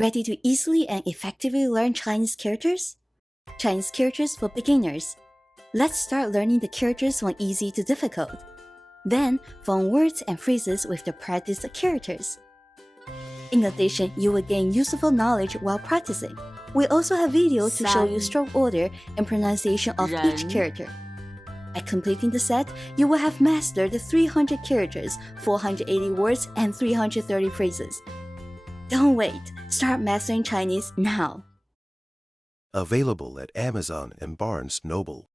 Ready to easily and effectively learn Chinese characters? Chinese characters for beginners. Let's start learning the characters from easy to difficult. Then, form words and phrases with the practiced characters. In addition, you will gain useful knowledge while practicing. We also have videos to show you stroke order and pronunciation of each character. By completing the set, you will have mastered the 300 characters, 480 words, and 330 phrases. Don't wait! Start mastering Chinese now! Available at Amazon and Barnes & Noble.